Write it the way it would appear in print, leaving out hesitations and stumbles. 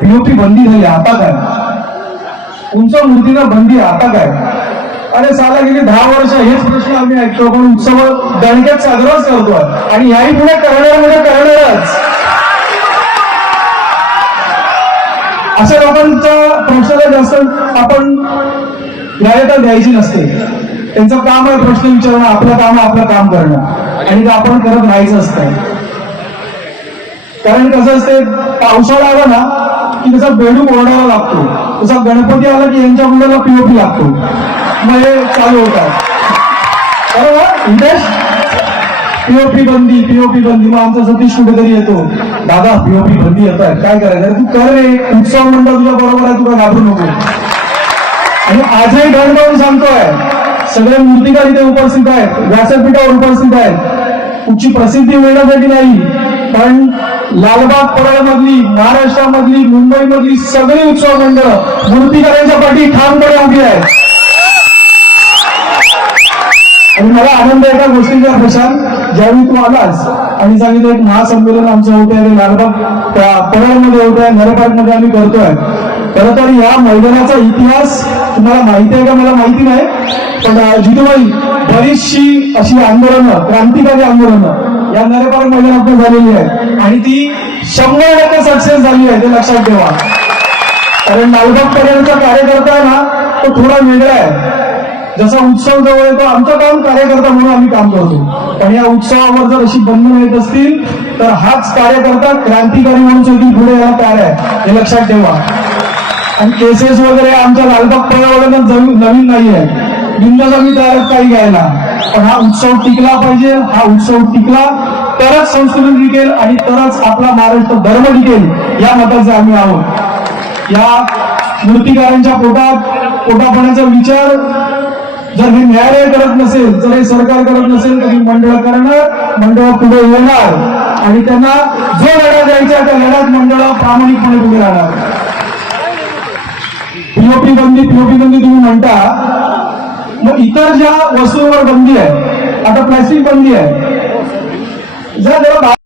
POP बंदी झाली, आता काय? उंच मूर्तीला बंदी, आता काय? अरे साला गेली 10 वर्ष हेच प्रश्न आम्ही ऐकतो, पण उत्सव दणक्यात साजराच करतोय आणि याही पुढे करणारच. अशा लोकांच्या प्रश्नाला जास्त आपण ग्राह्यता द्यायची नसते. त्यांचं काम आहे प्रश्न विचारणं, आपलं काम आहे आपलं काम करणं आणि ते आपण करत राहायचं असतं. कारण कसं असते, पावसाळा आला ना की त्याचा बेडूक ओरडायला लागतो, तसा गणपती आला की यांच्या मुलाला पीओपी लागतो, मग हे चालू होतात. बरोबर इंदेश? पीओपी बंदी, पीओपी बंदी. मग आमचा सतीश कुठेतरी येतो, दादा पीओपी बंदी येत आहे, काय करायचं? तू कर रे, उत्सव मंडळ तुझ्या बरोबर आहे, तुला घाबरू नको. आणि आजही घडवून सांगतोय, सगळे मूर्तिकार इथे उपस्थित आहेत, व्यासपीठावर उपस्थित आहेत, कुठची प्रसिद्धी मिळण्यासाठी नाही, पण लालबाग परळमधली, महाराष्ट्रामधली, मुंबईमधली सगळी उत्सव मंडळ मूर्तिकारांच्या पाठी ठामपणे उभी आहेत. आणि मला आनंद आहे एका गोष्टीचा, प्रशांत, ज्यावेळी तू आलास आणि सांगितलं एक महासंमेलन आमचं होत आहे, लालबाग परळमध्ये होत आहे, नरेपार्क मध्ये आम्ही करतोय. खरं तर या मैदानाचा इतिहास तुम्हाला माहिती आहे का? मला माहिती नाही, पण जिथूबाई बरीचशी अशी आंदोलनं, क्रांतिकारी आंदोलनं या नरेपार्क मैदानात झालेली आहे आणि ती 100% सक्सेस झाली आहे, ते लक्षात ठेवा. कारण लालबाग पर्यंतचा कार्यकर्ता आहे ना, तो थोडा वेगळा आहे. जसा उत्सव जवळ येतो, आमचं काम कार्यकर्ता म्हणून आम्ही काम करतो, पण या उत्सवावर जर अशी बंधनं येत असतील तर हाच कार्यकर्ता क्रांतिकारी म्हणून शेवटी पुढे यायला तयार आहे, हे लक्षात ठेवा. आणि केसेस वगैरे आमच्या लालबाग पर्यावरणात नवीन नाही आहे, बिंदास आम्ही तयार काही घ्यायला. पण हा उत्सव टिकला पाहिजे, हा उत्सव टिकला तरच संस्कृती टिकेल आणि तरच आपला महाराष्ट्र धर्म टिकेल, या मताचे आम्ही आहोत. या मूर्तिकारांच्या पोटापाण्याचा विचार जर हे न्यायालय करत नसेल, जर हे सरकार करत नसेल, तर ही मंडळ करणार, मंडळ पुढे येणार आणि त्यांना जो लढा द्यायचा त्या लढ्यात मंडळ प्रामाणिकपणे पुढे राहणार. पीओपी बंदी तुम्ही म्हणता, मग इतर ज्या वस्तूंवर बंदी आहे, आता प्लास्टिक बंदी आहे, जर